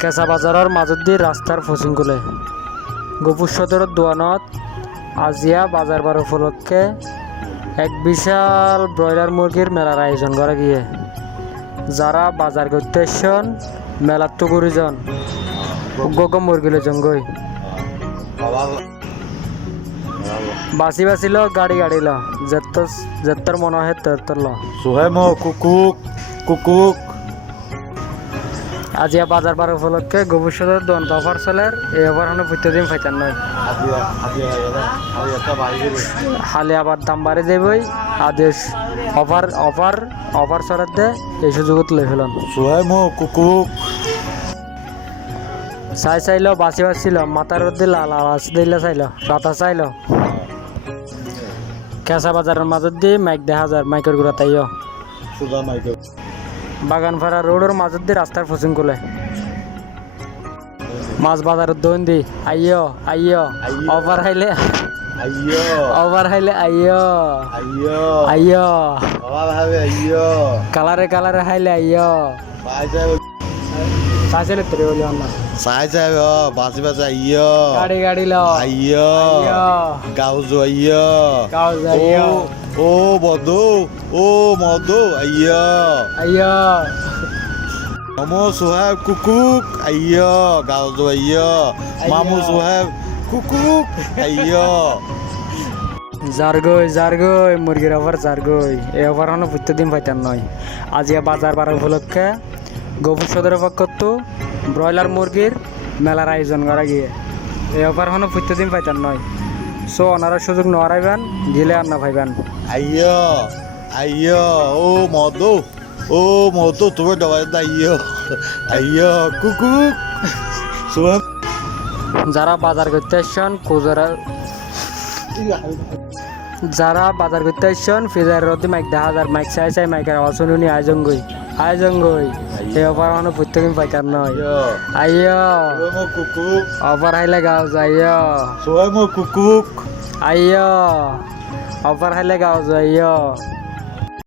কেঁচা বাজাৰৰ মাজত দি ৰাস্তাৰ ফচিং কোলে গোপুৰ সদৰৰ দোকানত আজিয়া বাজার বার উপলক্ষে এক বিশাল ব্রয়লার মুরগির মেলার আয়োজন করা গিয়ে যারা বাজার করতে এসছেন মেলার তো গুরুজন উগ্গ মুরগি লেজন গই বাসি বাসিল গাড়ি গাড়ি ল যেতর মনে হয় তেতর ল সুহেমো কুকুক কুকুক আজিয়া বাজার বার উপলক্ষে গোপুর সদর দন্ত অফার চলের এই অফার হনে প্রত্যেকদিন ফাইতার নয় হালে আবার দাম বাড়ে যাবই আদেশ অফার অফার অফার চলার দে এই সুযোগত লই ফেলন সুহেমো কুকুক চাইল বাসি বাসিল মাথার মধ্যে লাল আওয়াজ দিলে চাইল রাতা চাইল কেঁচা বাজারের মাজত দিয়ে মাইক দেখা যায় মাইকের গুড়া তাইও সুদা মাইকে বাগানপাড়া রোডের মাজত দিয়ে রাস্তার ফসিং কোলে মাছ বাজারের দোন দি আইয় আইয় অফার হাইলে আইয়ো অফার হাইলে আইয় আইয়ো আইয় বাবা ভাবে আইয়ো কালারে কালারে হাইলে আইয় পাই যাবে চাইলে তোরে বলি আমরা চাই যাবে বাসি বাসি আইয়ো গাড়ি গাড়ি ল আইয়ো গাউজো আইয়ো গাও যাইয় ও মধু ও মধু আইয়ো আইয় মামু সোহেব কুকুক আইয়ো গাউজো আইয়ো মামু সোহেব কুকুক আইয়ো জারগই মুরগির অফার জারগই এই অফার হনো প্রত্যেকদিন পাইতাম নয় আজিয়া বাজার বার উপলক্ষে গোপুর সদরের পক্ষ ব্রয়লার মুরগির মেলার আয়োজন করা গিয়ে এই অফার হনো প্রত্যেকদিন পাইতাম নয় সো ওনারা সুযোগ নড়াইবেন গেলে আর না পাইবেন আইয়ো আইয়ো ও মধু তুমি ডবাই আইয়ো আইয়ো কুকুক সোহেব যারা বাজার করতে আসছেন যারা বাজার করতে আসছেন ফিজার রোদে মাইক দেখা যার মাইক চাই মাইকের আওয়াজ শুনুনি আয়োজন গই এই অফার হনো প্রত্যেকদিন পাইতাম নয় আইয়ো সোহেব কুকুক অফার হাইলে গাও যাইয় সোহেব কুকুক আইয়ো অফার হাইলে গাও যাইয়